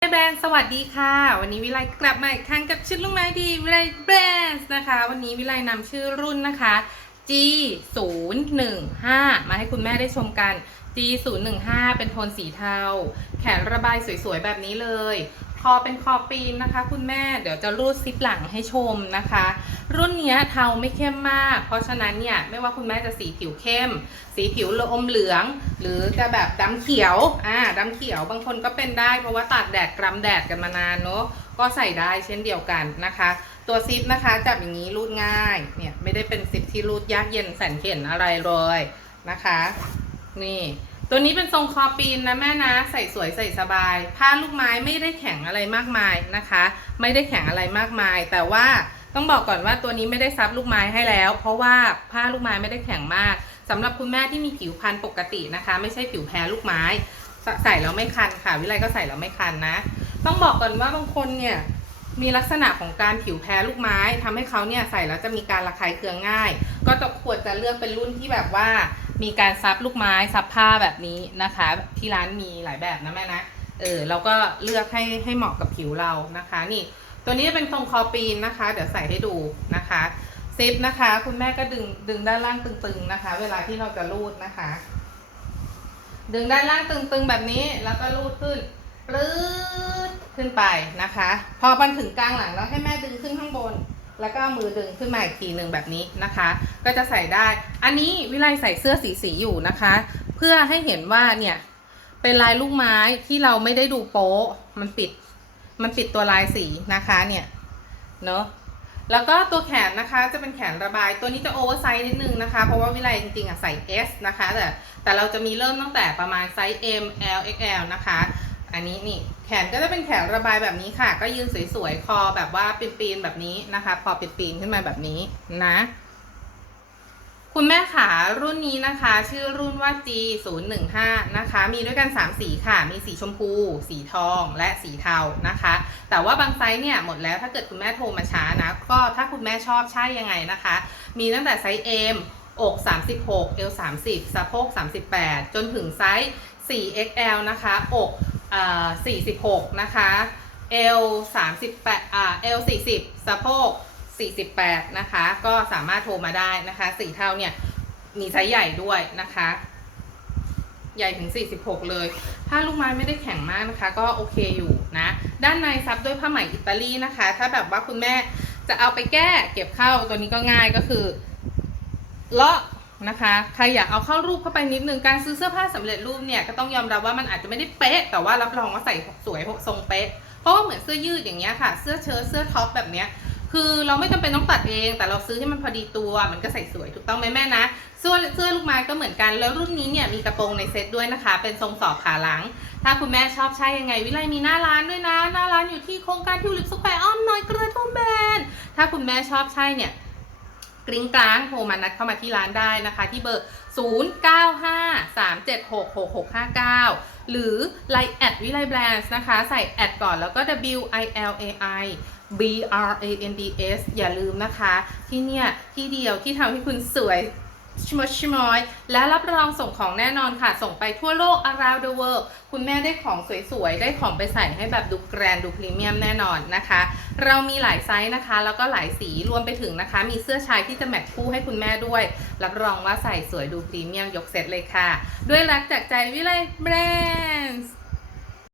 แบรนด์สวัสดีค่ะ วันนี้วิไลกลับมาอีกครั้งกับชุดลูกไม้ดีวิไลแบรนด์นะคะ วันนี้วิไลนำชื่อรุ่นนะคะ G 0 1 5มาให้คุณแม่ได้ชมกัน G 0 1 5เป็นโทนสีเทา แขนระบายสวยๆ แบบนี้เลย คอเป็นคอปีนนะคะ คุณแม่เดี๋ยวจะรูดซิปหลังให้ชมนะคะ รุ่นเนี้ยเทาไม่เข้มมาก เพราะฉะนั้นเนี่ยไม่ว่าคุณแม่จะสีผิวเข้ม สีผิวอมเหลือง หรือจะแบบดำเขียวอ่าดำเขียวบางคนก็เป็นได้ เพราะว่าตากแดดกรำแดดกันมานานเนอะก็ใส่ได้เช่นเดียวกันนะคะ ตัวซิปนะคะจับอย่างนี้รูดง่ายเนี่ยไม่ได้เป็นซิปที่รูดยากเย็นแสนเข็นอะไรเลยนะคะ นี่ ตัวนี้เป็นทรงคอปีนนะแม่นะ ใส่สวยใส่สบาย ผ้าลูกไม้ไม่ได้แข็งอะไรมากมายนะคะ ไม่ได้แข็งอะไรมากมาย แต่ว่าต้องบอกก่อนว่าตัวนี้ไม่ได้ซับลูกไม้ให้แล้ว เพราะว่าผ้าลูกไม้ไม่ได้แข็งมากสำหรับคุณแม่ที่มีผิวพรรณปกตินะคะ ไม่ใช่ผิวแพ้ลูกไม้ ใส่แล้วไม่คันค่ะ วิไลก็ใส่แล้วไม่คันนะ ต้องบอกก่อนว่าบางคนเนี่ยมีลักษณะของการผิวแพ้ลูกไม้ทำให้เขาเนี่ยใส่แล้วจะมีการระคายเคืองง่าย ก็ต้องควรจะเลือกเป็นรุ่นที่แบบว่า มีการซับลูกไม้ซับผ้าแบบนี้นะคะ ที่ร้านมีหลายแบบนะแม่นะเออเราก็เลือกให้ให้เหมาะกับผิวเรานะคะ นี่ตัวนี้จะเป็นทรงคอปีนนะคะ เดี๋ยวใส่ให้ดูนะคะซิปนะคะ คุณแม่ก็ดึงดึงด้านล่างตึงๆนะคะ เวลาที่เราจะรูดนะคะ ดึงด้านล่างตึงๆแบบนี้แล้วก็รูดขึ้นปลื้ดขึ้นไปนะคะ พอมันถึงกลางหลังแล้วให้แม่ดึงขึ้นข้างบน แล้วก็มือดึงขึ้นมาอีกทีหนึ่งแบบนี้นะคะ ก็จะใส่ได้ อันนี้วิไลใส่เสื้อสีสีอยู่นะคะ เพื่อให้เห็นว่าเนี่ยเป็นลายลูกไม้ที่เราไม่ได้ดูโป๊ะมันปิดมันปิดตัวลายสีนะคะเนี่ยเนอะแล้วก็ตัวแขนนะคะจะเป็นแขนระบายตัวนี้จะโอเวอร์ไซส์นิดนึงนะคะ เพราะว่าวิไลจริงๆอะใส่ S นะคะ แต่แต่เราจะมีเริ่มตั้งแต่ประมาณไซส์ M L XL นะคะ อันนี้นี่แขนก็จะเป็นแขนระบายแบบนี้ค่ะ ก็ยืนสวยๆ คอแบบว่าปีนๆแบบนี้นะคะคอปีนๆขึ้นมาแบบนี้นะ คุณแม่ขารุ่นนี้นะคะ ชื่อรุ่นว่า G 0 1 5นะคะ มีด้วยกัน 3 สีค่ะ มีสีชมพู สีทองและสีเทานะคะ แต่ว่าบางไซส์เนี่ยหมดแล้วถ้าเกิดคุณแม่โทรมาช้านะ ก็ถ้าคุณแม่ชอบใช่ยังไงนะคะ มีตั้งแต่ไซส์ M อก 36 L 30 สะโพก 38 จนถึงไซส์ 4XL นะคะ อก 46 นะคะ L 38อ่า L 40 สะโพก 48 นะคะ ก็สามารถโทรมาได้นะคะสีเท่าเนี่ย มีไซส์ใหญ่ด้วยนะคะ ใหญ่ถึง 46 เลย ผ้าลูกไม้ไม่ได้แข็งมากนะคะ ก็โอเคอยู่นะ ด้านในซับด้วยผ้าไหมอิตาลีนะคะ ถ้าแบบว่าคุณแม่จะเอาไปแก้เก็บเข้าตัวนี้ก็ง่ายก็คือเลาะ นะคะ ใครอยากเอาเข้ารูปเข้าไปนิดนึง การซื้อเสื้อผ้าสำเร็จรูปเนี่ยก็ต้องยอมรับว่ามันอาจจะไม่ได้เป๊ะ แต่ว่ารับรองว่าใส่สวยทรงเป๊ะ เพราะว่าเหมือนเสื้อยืดอย่างเงี้ยค่ะ เสื้อเชิ้ตเสื้อท็อปแบบเนี้ย คือเราไม่จำเป็นต้องตัดเอง แต่เราซื้อให้มันพอดีตัว มันก็ใส่สวยถูกต้องไหมแม่นะ เสื้อเสื้อลูกไม้ก็เหมือนกัน แล้วรุ่นนี้เนี่ยมีกระโปรงในเซ็ตด้วยนะคะ เป็นทรงสอบขาหลัง ถ้าคุณแม่ชอบใช่ยังไง วิไลมีหน้าร้านด้วยนะ หน้าร้านอยู่ที่โครงการทิวลิปสแควร์อ้อมน้อยกระทุ่มแบน ถ้าคุณแม่ชอบใช่เนี่ย กริ้งกลางโทรมานัดเข้ามาที่ร้านได้นะคะ ที่เบอร์ 0953766659 หรือ Line แอดวิไลแบรนด์นะคะ ใส่แอดก่อนแล้วก็ W I L A I B R A N D S อย่าลืมนะคะ ที่เนี่ย ที่เดียวที่ทำให้คุณสวย ชิมอยชมอยและรับรองส่งของแน่นอนค่ะ ส่งไปทั่วโลก around the world คุณแม่ได้ของสวยๆ ได้ของไปใส่ให้แบบดูแกรนด์ดูพรีเมียมแน่นอนนะคะ เรามีหลายไซส์นะคะ แล้วก็หลายสีรวมไปถึงนะคะ มีเสื้อชายที่จะแมทคู่ให้คุณแม่ด้วย รับรองว่าใส่สวยดูพรีเมียมยกเซตเลยค่ะ ด้วยรักจากใจวิไลแบรนด์